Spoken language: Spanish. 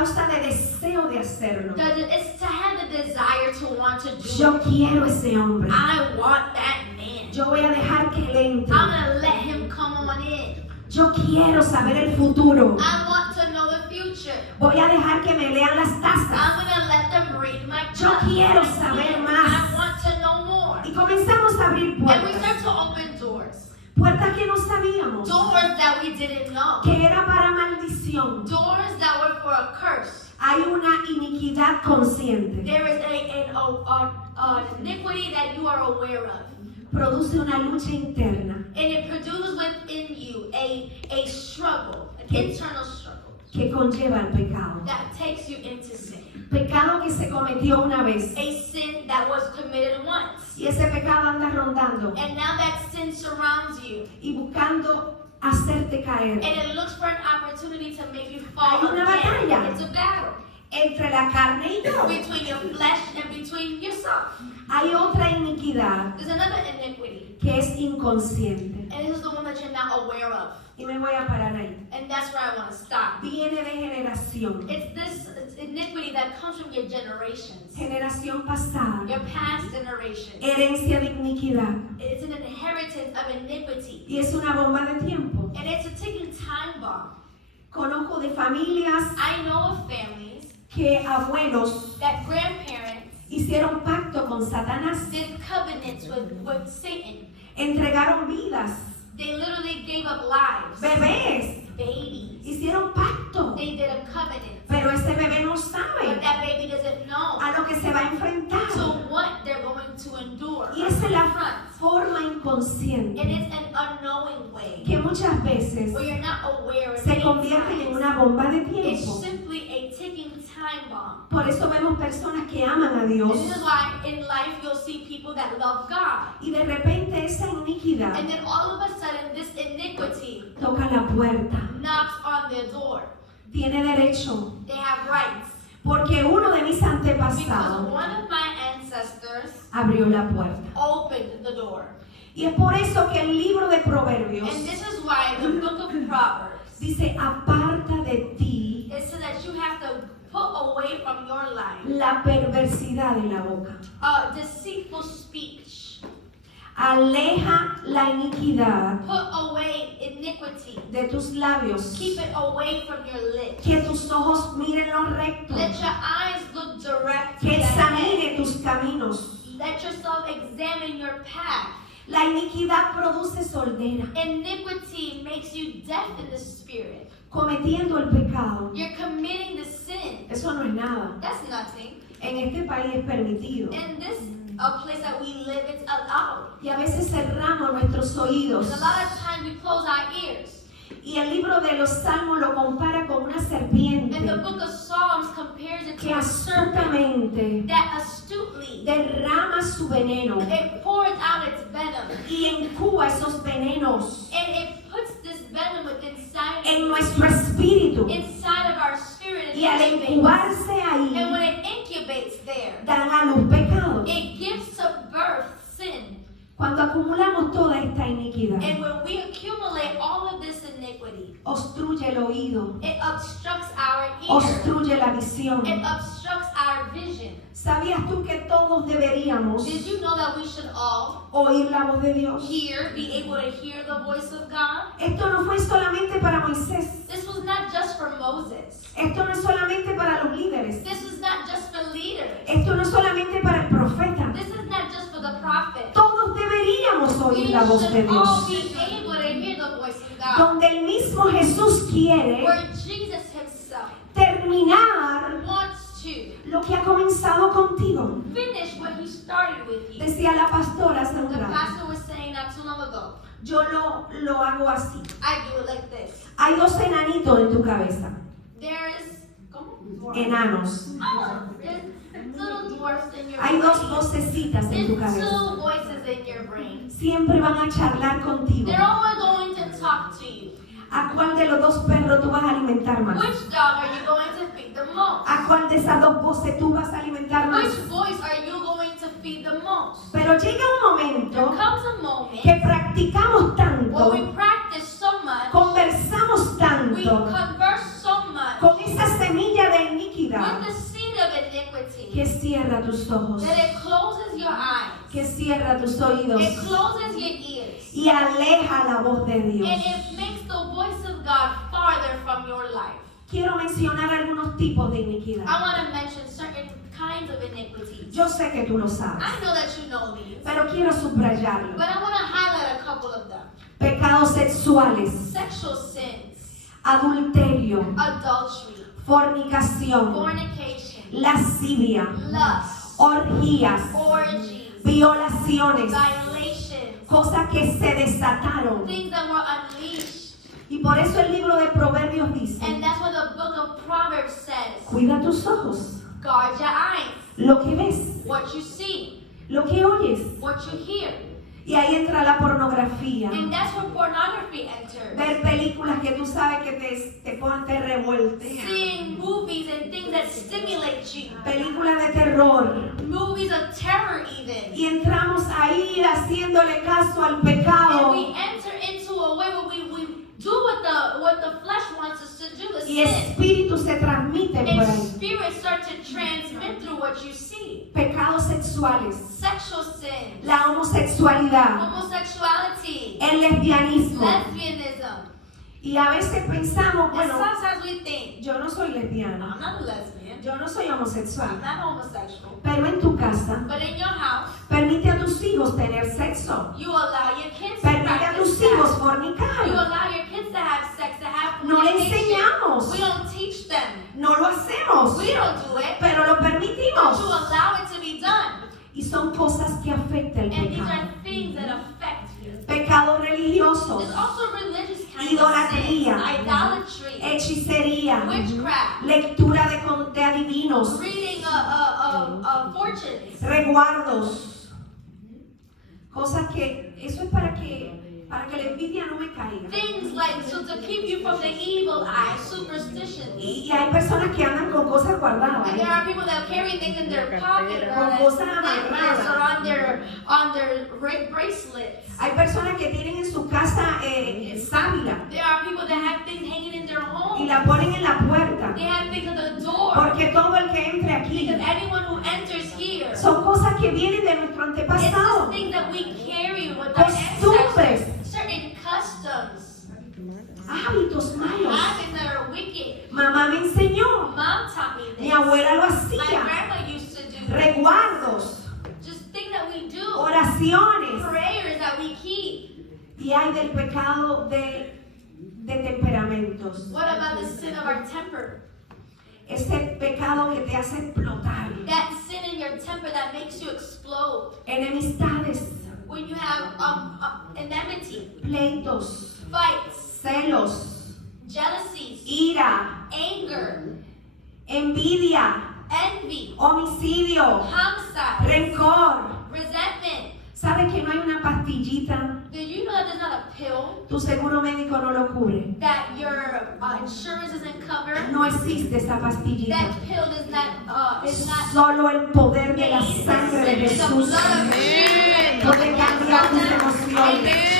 causa de deseo de hacerlo. It's to have the desire to want to do Yo it. quiero ese hombre. I want that man. Yo voy a dejar que él entre. I'm going to let him come on in. Yo quiero saber el futuro. I want to know the future. Voy a dejar que me lean las tazas. I'm going to let them read my Yo cup. quiero saber más. I want to know more. Y comenzamos a abrir And we puertas. start to open doors. Puertas que no sabíamos Doors that we didn't know. que era para maldición. Doors that were for a curse. Hay una iniquidad consciente. There is an iniquity that you are aware of. Produce una lucha interna And it produces within you a struggle, an internal struggle que conlleva el pecado. that takes you into sin. Pecado que se cometió una vez. A sin that was committed once. Y ese pecado anda rondando And now that sin surrounds you. y buscando hacerte caer. And it looks for an opportunity to make you fall Hay una again. batalla. It's a battle. Entre la carne y yo. Between your flesh and between yourself. Hay otra iniquidad There's another iniquity. que es inconsciente. And this is the one that you're not aware of. Y me voy a parar ahí. And that's where I want to stop. Viene de generación. It's this iniquity that comes from your generations. Generación pasada. Your past generations. Herencia de iniquidad. It's an inheritance of iniquity. Y es una bomba de tiempo. And it's a ticking time bomb. Conozco de familias I know of families que abuelos that grandparents hicieron pacto con Satanás. did covenants with Satan. Entregaron vidas. They literally gave up lives. Bebés Babies. hicieron pacto. They did a covenant. Pero ese bebé no But sabe that baby doesn't know a lo que se va a enfrentar. to what they're going to endure. Y esa es la Front. forma inconsciente And it's an unknowing way que muchas veces where you're not aware of se any convierte en signs. una bomba de It's tiempo. simply a ticking time bomb. Por eso vemos personas que aman a And Dios this is why in life you'll see people that love God. y de repente esa iniquidad And then all of a sudden this iniquity toca la puerta. knocks on their door. Tiene derecho. They have rights. Porque uno de mis Because antepasados one of my ancestors abrió la puerta. opened the door. Y es por eso que el libro de Proverbios And this is why the book of Proverbs dice, aparta de ti is so that you have to put away from your life la perversidad de la boca. deceitful speech. Aleja la iniquidad Put away iniquity. de tus labios. Keep it away from your lips. Que tus ojos miren lo recto. Let your eyes look direct to Que the head. examine tus caminos. Let yourself examine your path. La iniquidad produce sordera, Iniquity makes you deaf in the spirit. cometiendo el pecado. You're committing the sin. Eso no es nada. That's nothing. En este país es permitido. In this place that we live, it's allowed. Y a veces cerramos nuestros oídos. And a lot of times we close our ears. Y el libro de los Salmos lo compara con una And the serpiente book of Psalms compares it que to a serpent astutamente that astutely derrama su veneno it pours out its venom. y incuba esos venenos And it puts this venom inside en nuestro espíritu. inside of our spirit. Y al And incubarse when ahí, it incubates there, dan a luz pecado. it gives to birth sin. Cuando acumulamos toda esta iniquidad, And when we accumulate all of this iniquity, obstruye el oído, it obstructs our ear. obstruye la visión. It obstructs our vision. ¿Sabías tú que todos deberíamos Did you know that we should all oír la voz de Dios? be able to hear the voice of God? Esto no fue solamente para Moisés. This was not just for Moses. Esto no es solamente para los líderes. This is not just for leaders. Esto no es solamente para el profeta. This is not just for the prophet. Todos deberíamos We oír la voz de should all Dios. be able to hear the voice of God. Donde el mismo Jesús quiere Where Jesus himself terminar wants to lo que ha comenzado contigo. finish what he started with you. Decía la pastora hace un The rato. pastor was saying not too long ago, Yo lo hago así. I do it like this. Hay dos enanitos en tu cabeza. There is Enanos. there's little dwarfs in your Hay brain. dos vocecitas en tu There's cabeza. two voices in your brain. Siempre van a charlar contigo. They're always going to talk to you. ¿A cuál de los dos perros tú vas a alimentar más? Which dog are you going to feed the most? ¿A cuál de esas dos voces tú vas a alimentar más? Which voice are you going to feed the most? Pero llega un There momento comes a moment que practicamos tanto, when we practice so much, conversamos we tanto converse so much con esa semilla de iniquidad, the seed of iniquity, que cierra tus ojos, that it closes your eyes, que cierra tus oídos it closes your ears, y aleja la voz de Dios. and it makes the voice of God farther from your life. Quiero mencionar algunos tipos de iniquidad. I want to mention certain kinds of iniquities. Yo sé que tú lo sabes, I know that you know these, pero quiero subrayarlo. but I want to highlight a couple of them. Pecados sexuales, Sexual sins, adulterio, adultery, fornicación, fornication, lascivia, lust, orgías, orgies, violaciones, violations, cosas que se desataron. things that were unleashed. Y por eso el libro de Proverbios dice, And that's what the book of Proverbs says. cuida tus ojos, Guard your eyes, lo que ves, what you see, lo que oyes. what you hear. Y ahí entra la pornografía. And that's where pornography enters. Ver películas que tú sabes que te revoltean. Seeing movies and things that stimulate you. Películas de terror. Movies of terror even. Y entramos ahí haciéndole caso al And pecado. we enter into a way where we do what the flesh wants us to do, the Y sin. espíritus se transmiten por And ahí. spirits start to transmit through what you see. Pecados sexuales. Sexual sins, La homosexualidad. homosexuality, El lesbianismo. lesbianism. Y a veces pensamos, And bueno, sometimes we think, yo no soy lesbiana. I'm not a lesbian, Yo no soy I'm homosexual. not homosexual. Pero en tu casa, But in your house, permite a tus hijos tener sexo. you allow your kids to Permite a practice tus sex. hijos You fornicar. allow your kids to have sex, to have No le fornication. enseñamos. We don't teach them. No lo hacemos, We don't do it. pero lo But you permitimos. allow it to be done. Y son cosas que afectan el And these pecado. are things that affect you. Pecados religiosos, There's also religious kind of sins. Idolatría. Idolatry. hechicería, Witchcraft. lectura de adivinos, Reading fortunes. resguardos. Cosas que, eso es para que la envidia no me caiga. Things like, so to keep you from the evil eye, superstitions. Y hay personas que andan con cosas guardadas. And there are people that carry things in their pocket or Con that cosas necklace or amarradas. on their bracelets. Hay personas que tienen en su casa sábila There are people that have things hanging in their y home. la ponen en la puerta. They have things at the door. Porque todo el que entre aquí Because anyone who enters here, son cosas que vienen de nuestro it's antepasado. just things that we carry with our Costumbres. ancestors. Certain customs, Hábitos malos. habits that are wicked. Mamá me enseñó. Mom taught me this. Mi abuela lo My hacía. grandma used to do this. Resguardos, Just things that we do. oraciones. Prayers that we keep. Y hay del pecado de temperamentos. What about the sin of our temper? Ese pecado que te hace explotar. That sin in your temper that makes you explode. Enemistades, When you have enmity, pleitos, fights, celos, jealousies, ira, anger, envidia, envy, homicidio, homicide, rencor. resentment. ¿Sabes que no hay una pastillita? Did you know that there's not a pill Tu seguro médico no lo cubre. that your insurance doesn't cover? No existe esa pastillita. That pill is not Solo el poder de la sangre de It's the Jesús blood of Jesus. puede cambiar tus emociones. Amen.